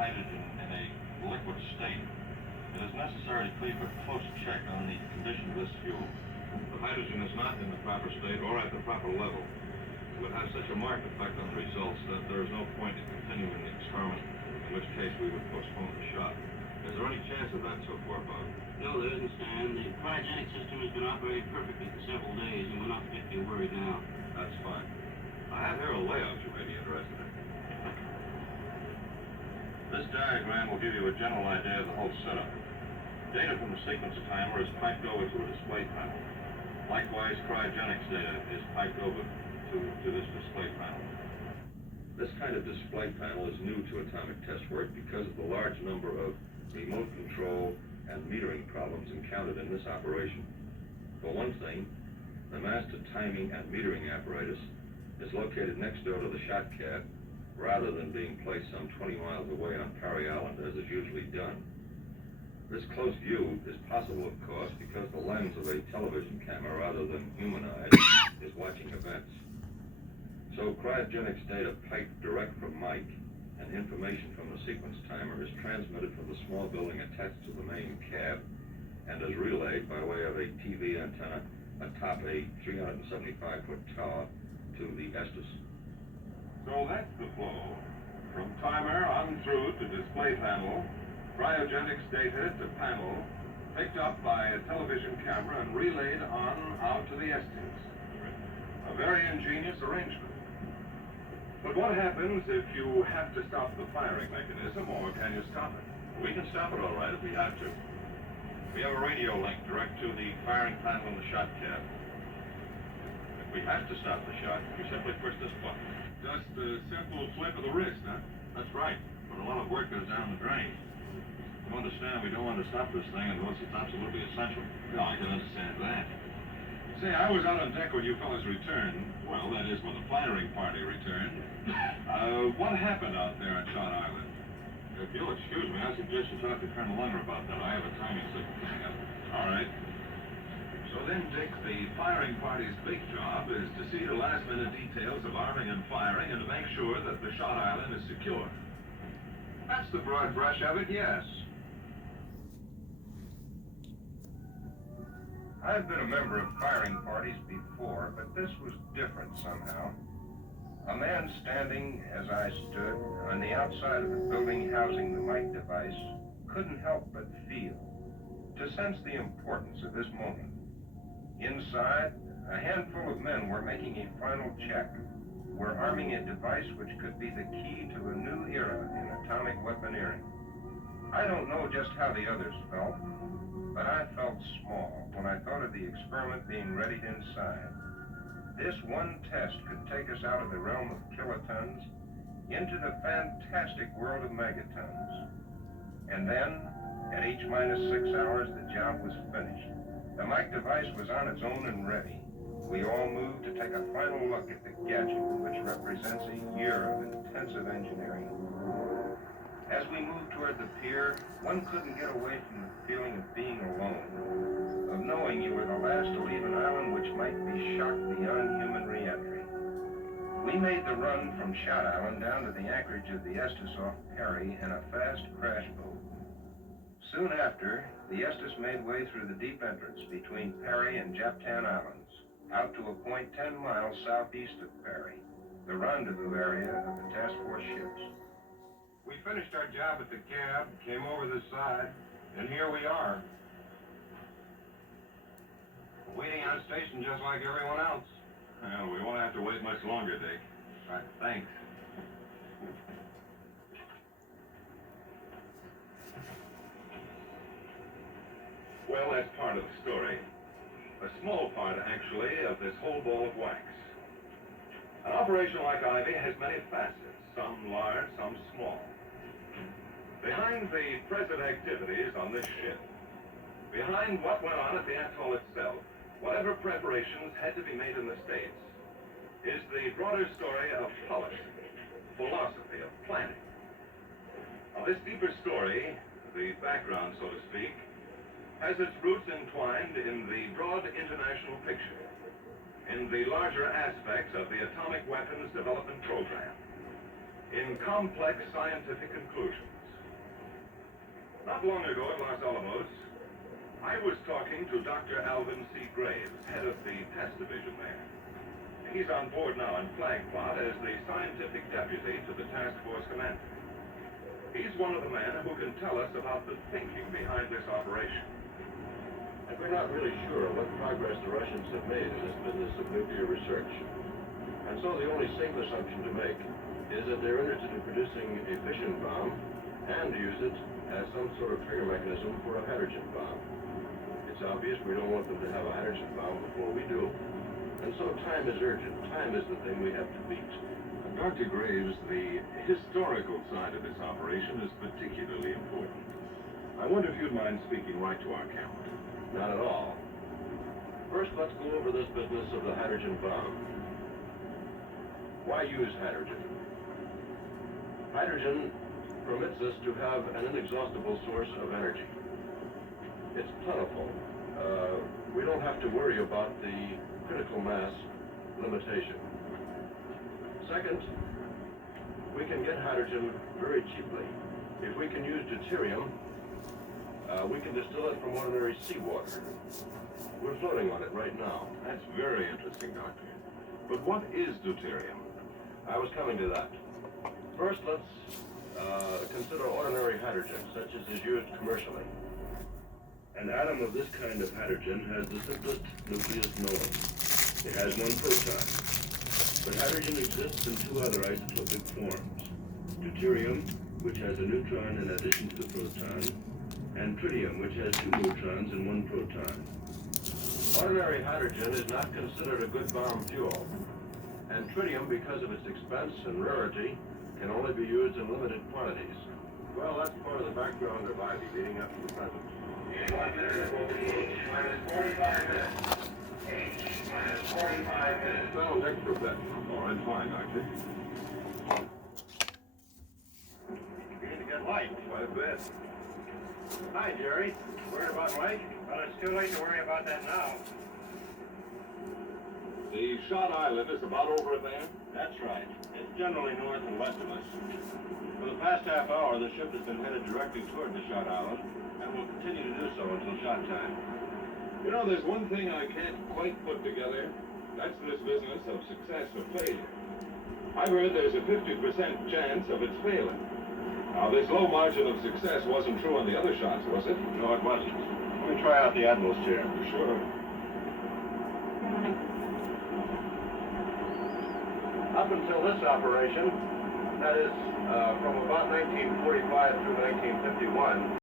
hydrogen in a liquid state, it is necessary to keep a close check on the condition of this fuel. The hydrogen is not in the proper state or at the proper level. It would have such a marked effect on the results that there is no point in continuing the experiment, in which case we would postpone the shot. Is there any chance of that so far, Bob? No, there isn't, Stan. The cryogenic system has been operating perfectly for several days, and we're not particularly worried now. That's fine. I have here a layout you may be interested in. This diagram will give you a general idea of the whole setup. Data from the sequence timer is piped over to a display panel. Likewise, cryogenics data is piped over to this display panel. This kind of display panel is new to atomic test work because of the large number of remote control and metering problems encountered in this operation. For one thing, the master timing and metering apparatus is located next door to the shot cap rather than being placed some 20 miles away on Parry Island as is usually done. This close view is possible, of course, because the lens of a television camera rather than human eyes is watching events. So cryogenics data piped direct from Mike and information from the sequence timer is transmitted from the small building attached to the main cab and is relayed by way of a TV antenna atop a 375-foot tower to the Estes. So that's the flow. From timer on through to display panel, cryogenics data to panel, picked up by a television camera and relayed on out to the Estes. A very ingenious arrangement. But what happens if you have to stop the firing mechanism, or can you stop it? We can stop it all right if we have to. We have a radio link direct to the firing panel in the shot cap. If we have to stop the shot, we simply push this button. Just a simple flip of the wrist, huh? That's right, but a lot of work goes down the drain. You understand we don't want to stop this thing unless it's absolutely essential. No, I can understand that. Say, I was out on deck when you fellas returned. Well, that is, when the firing party returned. What happened out there on Shot Island? If you'll excuse me, I suggest you talk to Colonel Lunger about that. I have a timing signal coming up. All right. So then, Dick, the firing party's big job is to see the last-minute details of arming and firing and to make sure that the Shot Island is secure. That's the broad brush of it, yes. I've been a member of firing parties before, but this was different somehow. A man standing, as I stood, on the outside of the building housing the mic device couldn't help but feel, to sense the importance of this moment. Inside, a handful of men were making a final check. Were arming a device which could be the key to a new era in atomic weaponeering. I don't know just how the others felt, but I felt small when I thought of the experiment being readied inside. This one test could take us out of the realm of kilotons into the fantastic world of megatons. And then, at H minus 6 hours, the job was finished. The mic device was on its own and ready. We all moved to take a final look at the gadget, which represents a year of intensive engineering. As we moved toward the pier, one couldn't get away from the feeling of being alone, of knowing you were the last to leave an island which might be shocked beyond human re-entry. We made the run from Shot Island down to the anchorage of the Estes off Parry in a fast crash boat. Soon after, the Estes made way through the deep entrance between Parry and Japtan Islands, out to a point 10 miles southeast of Parry, the rendezvous area of the task force ships. We finished our job at the cab, came over the side, and here we are. Waiting on station just like everyone else. Well, we won't have to wait much longer, Dick. Right, thanks. Well, that's part of the story. A small part, actually, of this whole ball of wax. An operation like Ivy has many facets, some large, some small. Behind the present activities on this ship, behind what went on at the atoll itself, whatever preparations had to be made in the States, is the broader story of policy, philosophy, of planning. Now, this deeper story, the background, so to speak, has its roots entwined in the broad international picture, in the larger aspects of the atomic weapons development program, in complex scientific conclusions, Not long ago at Los Alamos, I was talking to Dr. Alvin C. Graves, head of the test division there. He's on board now in Flag Plot as the scientific deputy to the task force commander. He's one of the men who can tell us about the thinking behind this operation. And we're not really sure what progress the Russians have made in this business of nuclear research. And so the only safe assumption to make is that they're interested in producing a fission bomb and use it as some sort of trigger mechanism for a hydrogen bomb. It's obvious we don't want them to have a hydrogen bomb before we do. And so time is urgent. Time is the thing we have to beat. Dr. Graves, the historical side of this operation is particularly important. I wonder if you'd mind speaking right to our camera. Not at all. First, let's go over this business of the hydrogen bomb. Why use hydrogen? Hydrogen permits us to have an inexhaustible source of energy. It's plentiful. We don't have to worry about the critical mass limitation. Second, we can get hydrogen very cheaply. If we can use deuterium, we can distill it from ordinary seawater. We're floating on it right now. That's very interesting, Doctor. But what is deuterium? I was coming to that. First, let's consider ordinary hydrogen, such as is used commercially. An atom of this kind of hydrogen has the simplest nucleus known. It has one proton. But hydrogen exists in two other isotopic forms. Deuterium, which has a neutron in addition to the proton, and tritium, which has two neutrons and one proton. Ordinary hydrogen is not considered a good bomb fuel, and tritium, because of its expense and rarity, can only be used in limited quantities. Well, that's part of the background of Ivy leading up to the present. 81 minutes will be H minus 45 minutes. H minus 45 minutes. Sounds extra bit. All right, fine, Doctor. Beginning to get light. Quite a bit. Hi, Jerry. Worried about Mike? Well, it's too late to worry about that now. The shot island is about over there? That's right. It's generally north and west of us. For the past half hour, the ship has been headed directly toward the shot island, and will continue to do so until shot time. You know, there's one thing I can't quite put together. That's this business of success or failure. I've heard there's a 50% chance of its failing. Now, this low margin of success wasn't true on the other shots, was it? No, it wasn't. Let me try out the Admiral's chair. Sure. Up until this operation, that is, from about 1945 through 1951,